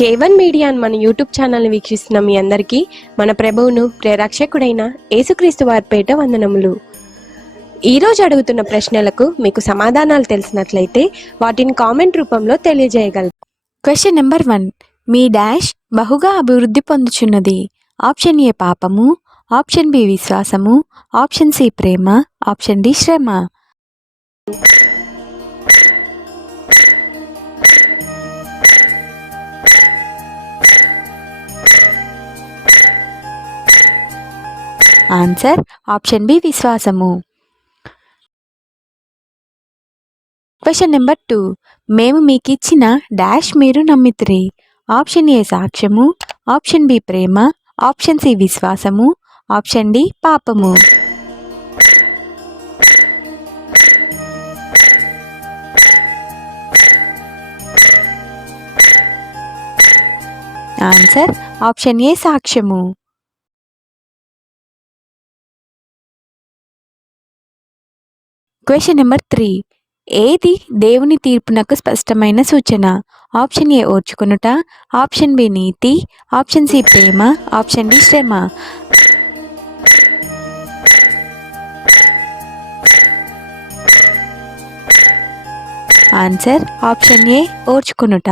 K1 media మన యూట్యూబ్ ఛానల్ని వీక్షిస్తున్న మీ అందరికీ మన ప్రభువును ప్రేరక్షకుడైన యేసుక్రీస్తు వారి పేట వందనములు. ఈరోజు అడుగుతున్న ప్రశ్నలకు మీకు సమాధానాలు తెలిసినట్లయితే వాటిని కామెంట్ రూపంలో తెలియజేయగలరు. Question number 1. మీ డాష్ బహుగా అభివృద్ధి పొందుచున్నది. ఆప్షన్ ఏ పాపము, ఆప్షన్ బి విశ్వాసము, ఆప్షన్ సి ప్రేమ, ఆప్షన్ డి శ్రమ. ఆన్సర్ ఆప్షన్ బి విశ్వాసము. Question number 2. మేము మీకు ఇచ్చిన డాష్ మీరు నమ్మితిరి. ఆప్షన్ ఏ సాక్ష్యము, ఆప్షన్ బి ప్రేమ, ఆప్షన్ సి విశ్వాసము, ఆప్షన్ డి పాపము. ఆన్సర్ ఆప్షన్ ఏ సాక్ష్యము. Question number 3. ఏది దేవుని తీర్పునకు స్పష్టమైన సూచన? ఆప్షన్ ఏ ఓర్చుకొనుట, ఆప్షన్ బి నీతి, ఆప్షన్ సి ప్రేమ, ఆప్షన్ డి శ్రమ. ఆన్సర్ ఆప్షన్ ఏ ఓర్చుకొనుట.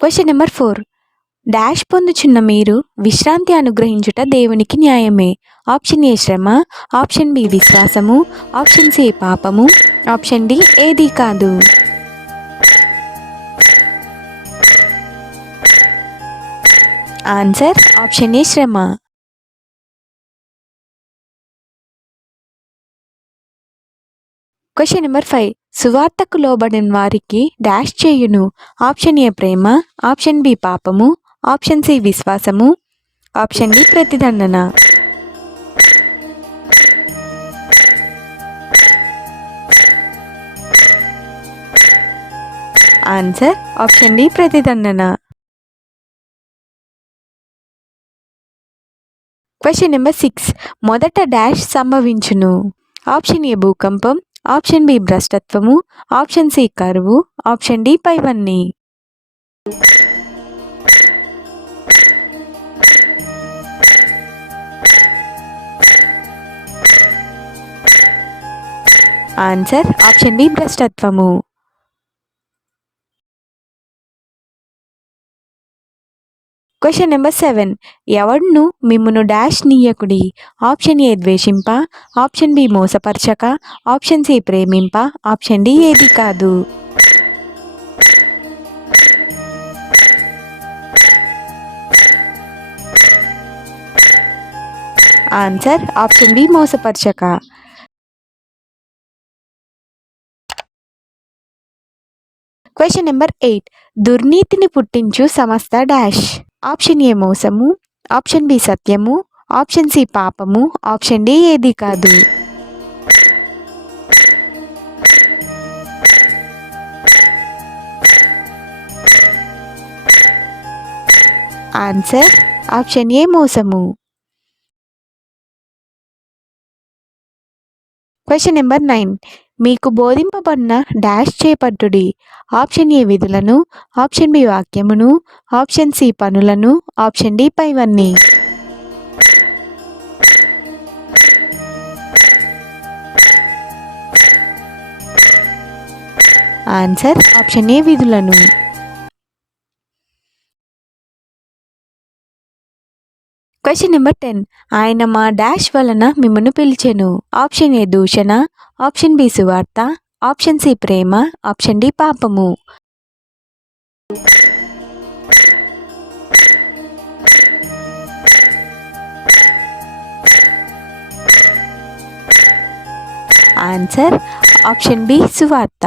Question number 4. డాష్ పొందుచున్న మీరు విశ్రాంతి అనుగ్రహించుట దేవునికి న్యాయమే. ఆప్షన్ ఏ శ్రమ, ఆప్షన్ బి విశ్వాసము, ఆప్షన్ సి పాపము, ఆప్షన్ డి ఏది కాదు. ఆన్సర్ ఆప్షన్ ఏ శ్రమ. Question number 5. సువార్తకు లోబడిన వారికి డాష్ చేయును. ఆప్షన్ ఏ ప్రేమ, ఆప్షన్ బి పాపము, ఆప్షన్ సి విశ్వాసము, ఆప్షన్ డి ప్రతిదండన. ఆన్సర్ ఆప్షన్ డి ప్రతిదండన. Question number 6. మొదట డాష్ సంభవించును. ఆప్షన్ ఏ భూకంపం, ఆప్షన్ బి భ్రష్టత్వము, ఆప్షన్ సి కరువు, ఆప్షన్ డి పైవన్నీ. ఆన్సర్ ఆప్షన్ బి భ్రష్టత్వము. Question number 7. ఎవడును మిమ్మును డాష్ నీయకుడి. ఆప్షన్ ఏ ద్వేషింప, ఆప్షన్ బి మోసపరచక, ఆప్షన్ సి ప్రేమింప, ఆప్షన్ డి ఏది కాదు. ఆన్సర్ ఆప్షన్ బి మోసపరచక. Question number 8. దుర్నీతిని పుట్టించు సమస్త డాష్. ఆప్షన్ ఏ మోసము, ఆప్షన్ బి సత్యము, ఆప్షన్ సి పాపము, ఆప్షన్ డి ఏది కాదు. ఆన్సర్ ఆప్షన్ ఏ మోసము. Question number 9. మీకు బోధింపబడిన డాష్ చేపట్టుడి. ఆప్షన్ ఏ విధులను, ఆప్షన్ బి వాక్యమును, ఆప్షన్ సి పనులను, ఆప్షన్ డి పైవన్నీ. ఆన్సర్ ఆప్షన్ ఏ విధులను. Question number 10. ఆయన మా డాష్ వలన మిమ్మల్ని పిలిచెను. ఆప్షన్ ఏ దూషణ, ఆప్షన్ బి సువార్త, ఆప్షన్ సి ప్రేమ, ఆప్షన్ డి పాపము. ఆన్సర్ ఆప్షన్ బి సువార్త.